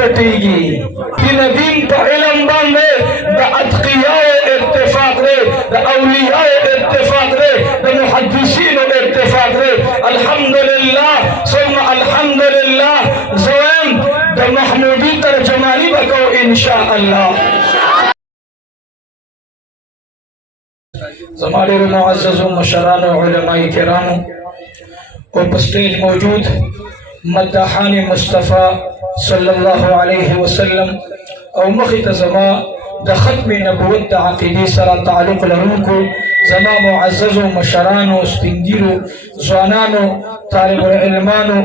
پټيږي دین دین په علم باندې د اتقیاء اتفاق دی د اولیاء اتفاق دی د محدثین اتفاق دی الحمدلله ثم الحمدلله زویم د محمودی ترجمانی وکاو ان شاء الله زمالے معزز و مشران علماء کرام اور پسٹیج موجود مدحان مصطفیٰ صلی اللہ علیہ وسلم او مخیط زما د ختم نبوت د عقیدی سره تعلق لرونکو زما معزز و مشران و سپینگیرو زوانانو طالب العلمانو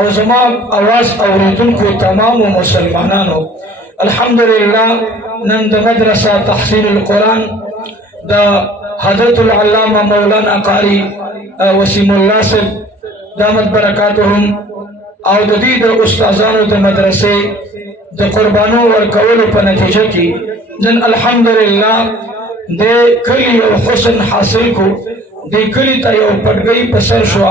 او زما آواز اوریدونکو تمام مسلمانانو الحمدللہ نن د مدرسہ تحصیل القرآن دا حضرت العلامہ مولانا قاری وسیم اللہ سے دامت برکاتهم او د دې د استادانو د مدرسې د قربانو ورکولو په نتیجه کې نن الحمدلله د کلی او حسن حاصل کو د کلی ته یو پټګۍ په سر شو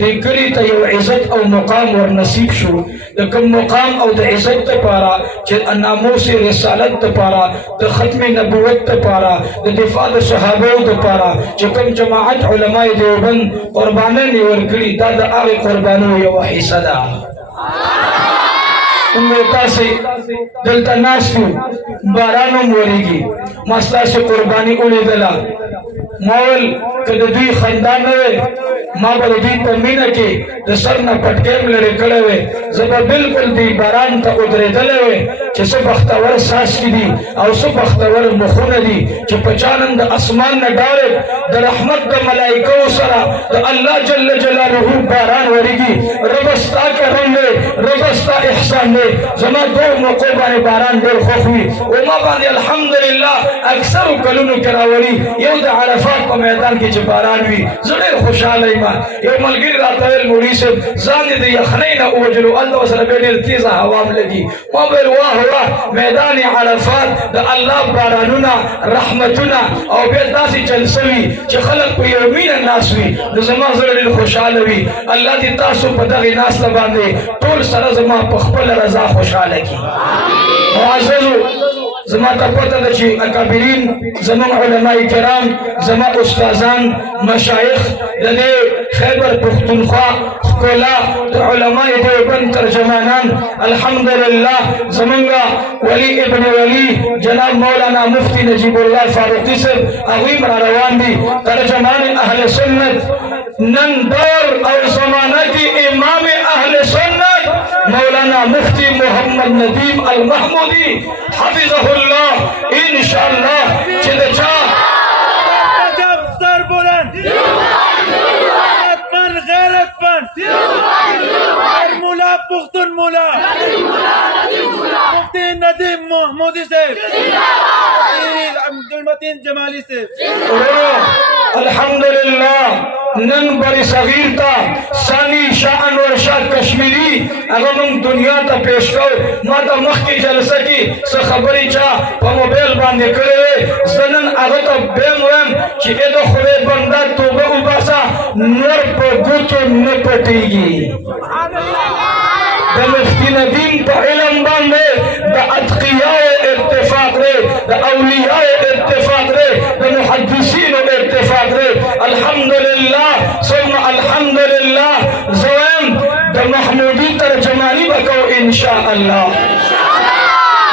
د کلی ته یو عزت او مقام ور نصیب شو د کوم مقام او د عزت لپاره چې ناموس رسالت لپاره د ختم نبوت لپاره د دفاع د صحابه لپاره چې کوم جماعت علماء دیوبند قرباني ورکړي دا د هغه قربانو یو حصہ ده تاسو دلته ناسو بارانو موريږي ما تاسو قرباني ولیدله مول کله دوی خاندان نه ما به دوی په مینا کې د سر نه پټکیم لري کړه وې زما بالکل دی باران ته ودرېدل وې چې څه بختور ساس دي او څه بختور مخونه دي چې په جانم د اسمان نه ډارې د رحمت د ملائکو سره د الله جل جلاله باران وريږي رب استا کرم دې رب استا احسان دې زما دوه موقع باندې باران ډېر خوښوي او ما باندې الحمدلله اکثر کلونو کراولي یو د عرفات په میدان کې چې باران وي زه ډېر خوشاله یم یو ملګری راته ویل مولوي صاحب ځان دې د یخنۍ نه ووجلو هلته سره بیا ډېر تیزه هوا م لګي ما ویل واه واه میدان عرفات د الله بارانونه رحمتونه او بیا داسې جلسه وي چې خلک په یو مینه ناست وي نو زما زړه ډېر خوشحاله وي الله دې تاسو په دغې ناسته باندې ټول سره زما په خپله رضا خوشحاله کړي معززو زما ته پته ده چې اکابرین زموږ علماء کرام زما استادان مشایخ د دې خیبر پښتونخوا ښکلا د علماء دیوبند ترجمانان الحمدلله زمونږ ولی ابن ولی جناب مولانا مفتی نجیب الله فاروقی صاحب هغوی را روان دي ترجمان اهل سنت نن دور او زمانه کې امام اهل سنت مولانا مفتی محمد ندیم المحمودی حفظه الله ان شاء الله چې د چا سر بلند غیرتمند غیرتمند مولا پختون مولا مفتی ندیم محمودی صاحب عبدالمتین جمالی صاحب الحمدلله نن بری صغیر تا ثانی شاہ انور شاہ کشمیری اگر من دنیا تا پیش کر ما تا مخ کی جلسه کی څه خبرې چا په موبایل باندې کړې زنن هغه ته بیم ویم چې د خدای بنده توبه وباسه نور په ګوتو نه پټېږي د مفتی ندیم په علم باندې د اتقیاء اتفاق دی د اولیاء اتفاق دی د محدثین اتفاق دی الحمدلله ثم الحمدلله زویم د محمودی ترجمانی وکاو ان شاء الله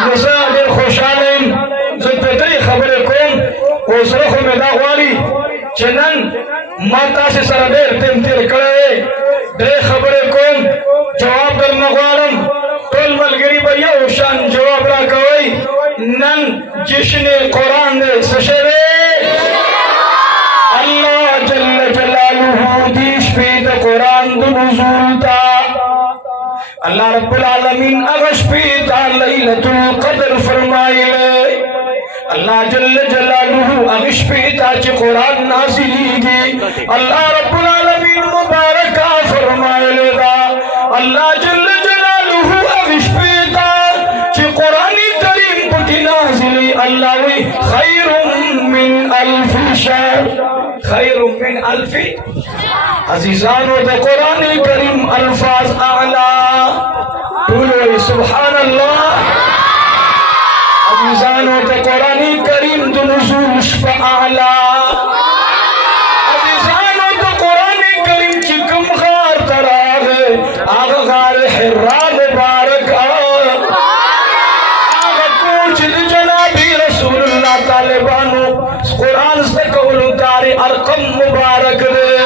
نو زه ډېر خوشحاله یم زه په دې خبرې کوم او زړه خو مې دا غواړي چې نن ما تاسې سره ډېر ټیم تېر کړی ډېرې خبرې کوم جواب درنه غواړم ټول ملګري به یو شان جواب راکوئ نن جشن قرآن دی څه شی دی الله جل جلاله دې شپې د قرآن د نزول ته الله رب العالمین هغه شپې ته لیلة القدر فرمایلی الله جل جلاله هغه شپې ته چې قرآن نازلیږي الله رب العالمین مبارکه فرمایلی ده الله جل جلاله هغه شپې ته چې قرآن کریم پکې نازلي الله وی خیر من الف شهر خیر من الف عزیزانو د قرآن کریم الفاظ اعلی طول سبحان الله عزیزانو ته قرآن کریم د نزول شپه اعلی عزیزانو ته قرآن کریم چې کوم غار ته راغی هغه غار حرا مبارک هغه کور چې د جناب رسول الله طالبانو قرآن زده کولو دار ارقم مبارک دی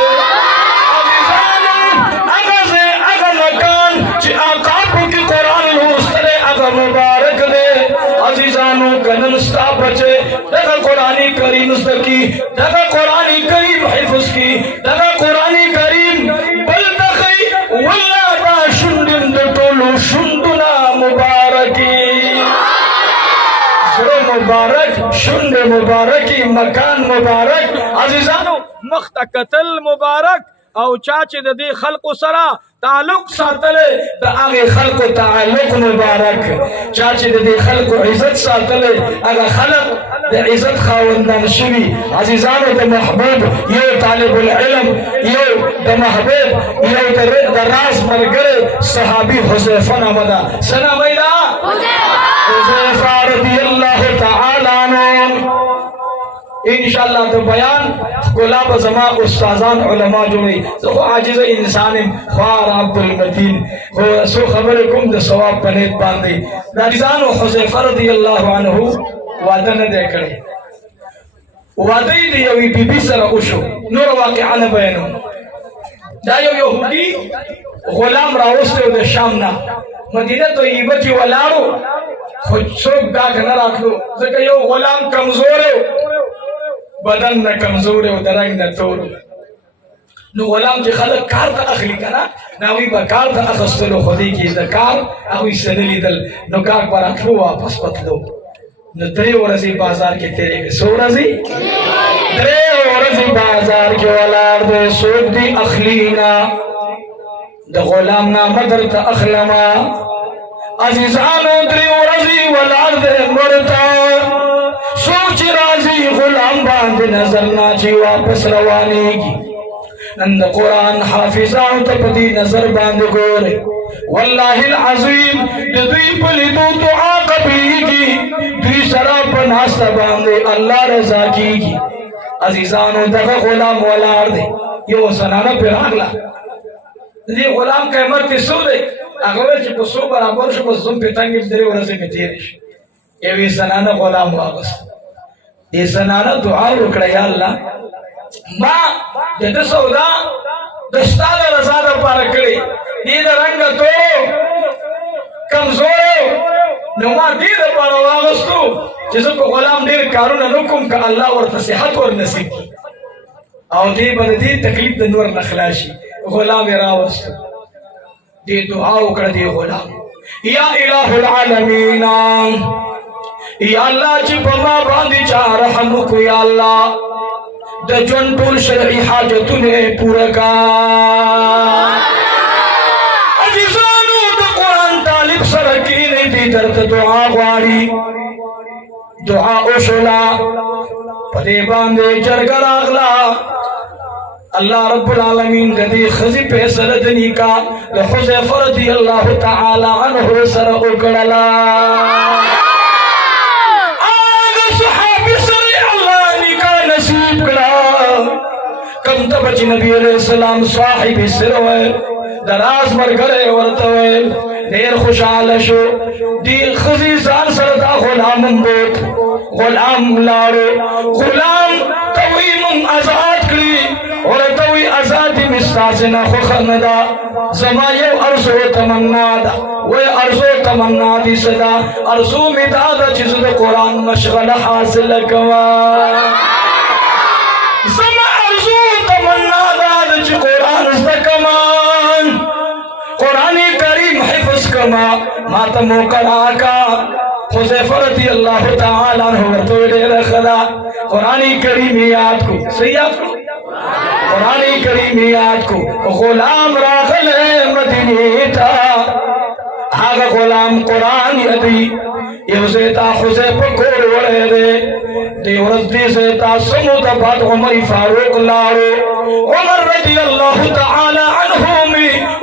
مبارک دے عزیزانو کنن ستا بچے دغا قرآن کریم استکی دغا قرآن کریم حفظ کی دغا قرآن کریم بلدخی واللہ دا شندن دطولو شندنا مبارکی زر مبارک شند مبارکی مکان مبارک عزیزانو مختقتل مبارک او چاچه د دې خلقو سره تعلق ساتله د هغه خلقو تعلق مبارک چاچه د دې خلقو عزت ساتله هغه خلق د عزت خاوندان شوي عزیزانو د محبوب یو طالب العلم یو د محبوب یو د راز ملګری صحابي حذیفه نامه ده سنا ویلا حذیفه رضی الله تعالی عنه انشاءاللہ تو بیان گلاب زما استاذان علماء جوڑی سو عاجز انسان خوار عبد المتین سو خبرکم د ثواب بنیت باندې عزیزان حذیفه رضی الله عنه وعده نه دی کړی وعده دی یو بی بی سره وشو نور واقعا نه بیانوم دا یو يهودي غلام راوستو د شام نه مدینه طیبه کې ولاړو خو څوک دا نه راتلو ځکه یو غلام کمزور بدن نه کمزور او درنګ نه تور نو غلام چې خلک کار ته اخلي کنه ناوی به کار ته اخستلو خو دې کې د کار او سنلیدل نو کار پر اخلو واپس پتلو نو 3 ورځې بازار کې تیرې 100 ورځې 3 ورځې بازار کې ولار دې سود دی اخلینا د غلام نامه درته اخلما عزیزانو 3 ورځې ولار دې مرتا سوچ راضی غلام باندې نظر ناچی واپس روانیږي نن د قرآن حافظانو ته په دې نظر باندې ګوره والله العظیم د دوی په لیدو دعا قبلیږي دوی سره په ناسته باندې الله رضا کیږي عزیزانو دغه غلام ولاړ دی یو زنانه پرې راغله دې غلام قیمت کې څو دی هغه چې په څو برابر شو په زوم په تنګ 3 ورځې کې تېرې شي یوې زنانه غلام واغست دې زنانه دعا وکړه یا الله ما د سودا د ستاله رضا لپاره کړې دې د رنګ ته کمزور نو ما دې لپاره واغستو چې زه په غلام ډېر کارونه نکوم که الله ورته صحت ور نصیب کړي او دې باندې دې تکلیف د نور نه خلاصي غلام یې راوستو دې دعا وکړه دې غلام یا الہ العالمین یا الله چې په ما باندې چا رحم وکړي یا الله د ژوند ټول شرعي حاجتونه پوره کا عزیزانو د قرآن طالب سره کینې دې درته دعا غواړي دعا وشولا په دې باندې جرګه راغله الله رب العالمین د دې خزي فیصله د نکاح د حذیفه رضی الله تعالی عنه سره وکړه کم تب چې نبی علیہ السلام صاحب سر وای دراز مرګره ورته وای ډیر خوشاله شو دی خزي ځان سره دا غلام بوت غلام لارو غلام تویم آزاد کړی ورته وی آزاد مستاسنه خو خندا زما یو ارزو تمنا ده وای ارزو تمنا دي صدا ارزو می دا چې د قران مشغله حاصل کوا قرآن استکمان قرآن کریم حفظ کما ماتا موقع آکا حذیفہ رضی اللہ تعالیٰ عنہ ورطوڑے رخدا قرآن کریم یاد کو صحیح یاد کو قرآن کریم یاد کو غلام راغل مدینی تا آگا غلام قرآن یدی یو زیتا حذیفہ کور وڑے دے دی ورځ دې زیتا سمود بعد عمر فاروق لارو عمر رضی الله تعالی عنه می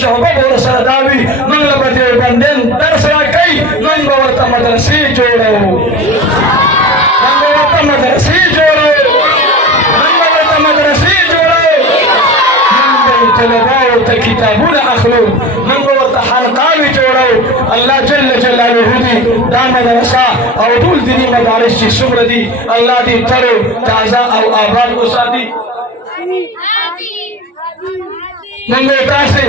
شعبه ورسره داوي من لبدي بندن درس راکای من ورته مدرسې جوړو من ورته مدرسې جوړو طلباء كتابون اخلو من ورته حلقاوي جوړو الله جل جلاله دي دا مدرسه او ټول دینی مدارس چې څومره دي الله دې تر تازه او آباد وساتي منگو تاسي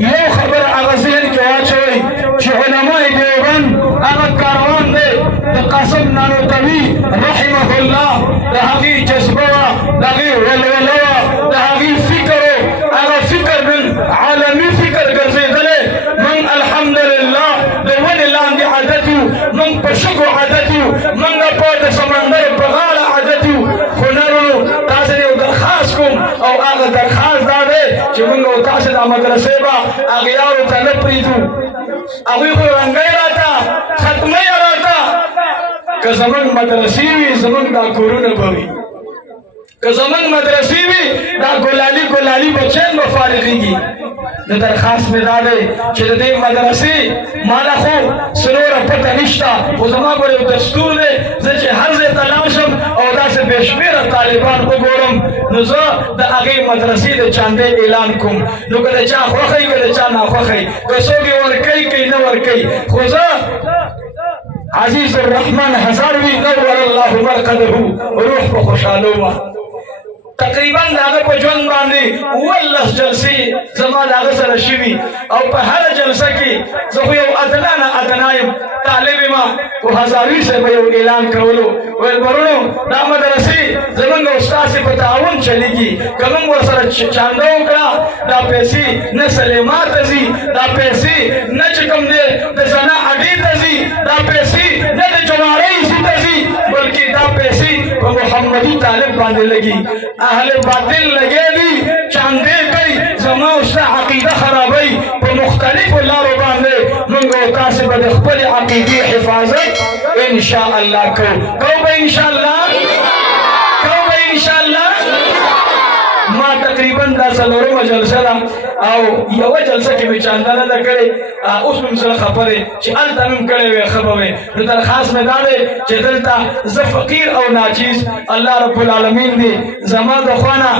یو خبر هغه ذهن کې واچوي چې علماء دیوبند هغه کاروان دی د قاسم نانوتوي رحمه الله د هغې جذبه وه د هغې ولوله وه د هغې فکر هغه فکر من عالمي فکر ګرځېدلی من الحمدلله د ونې لاندې عادت یو من په شګو عادت یو من په د سمندر په غاړه عادت یو خو نرونو تاسې یو درخواست کوم او هغه درخواست دا دی چې موږ او تاسې دا مدرسې به اغیارو ته نه پرېږدو هغوی خو رنګۍ راته ختمۍ راته که زموږ مدرسې وي زموږ دا کورونه به وي که زموږ مدرسې وي دا ګلالي بچیان به فارغېږي د درخواست مې دا دی چې د دې مدرسې ماله خو څه نوره پته نشته خو زما به یو دستور دی زه چې هر ځای ته لاړ شم او داسې بې شمېره طالبان وګورم نو زه د هغې مدرسې د چاندۍ اعلان کوم نو که د چا خوښوي که د چا ناخوښوي که څوک یې ورکوي که یې نه ورکوي خو زه عزیز الرحمن هزاروي نور الله مرقده روح په خوشحالو وه تقریبا داغه په ژوند باندې 19 جلسې زما داغه سره شوي او په هر جلسه کې زه خو یو ادنا یم طالب ما خو هزاروي صاحب یو اعلان کولو ویل ورونو دا مدرسې زموږ استاد په تعاون چلېږي که موږ ورسره چانده وکړه دا پیسې نه سلیما ته ځي دا پیسې نه چې کوم دی د زنا اډې ته ځي دا پیسې نه د جوارۍ سي ته ځي بلکې دا پیسې په محمدي طالب باندې لګي اهل باطل لګې دي چاندې کوي زما او ستا عقیده خرابوي په مختلفو لارو باندې موږ او تاسې به د خپلې عقیدې حفاظت انشاء الله کوو به انشاء الله ما تقریبا دا څلورمه جلسه ده او یوه جلسه کې مې چانده نه ده کړې اوس مې سره خبر دی چې هلته مې کړی وی ښه به وی نو درخواست مې دا دی چې دلته زه فقیر او ناچیز الله رب العالمین دی زما د خوا نه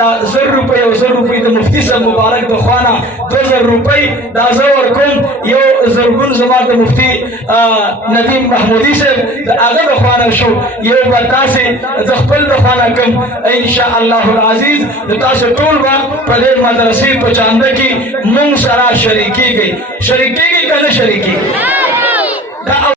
دا 1000 روپۍ او 1000 روپۍ د مفتي صاحب مبارک د خوا نه 2000 روپۍ دا زه ورکوم یو زرګون زما د مفتي ندیم محمودي صاحب د هغه د خوا نه شو یو به تاسې د خپل د خوا نه کوم انشاء الله العزیز د تاسو ټول به په دې مدرسې په چانده کې مونږ سره شریکېږئ که نه شریکېږي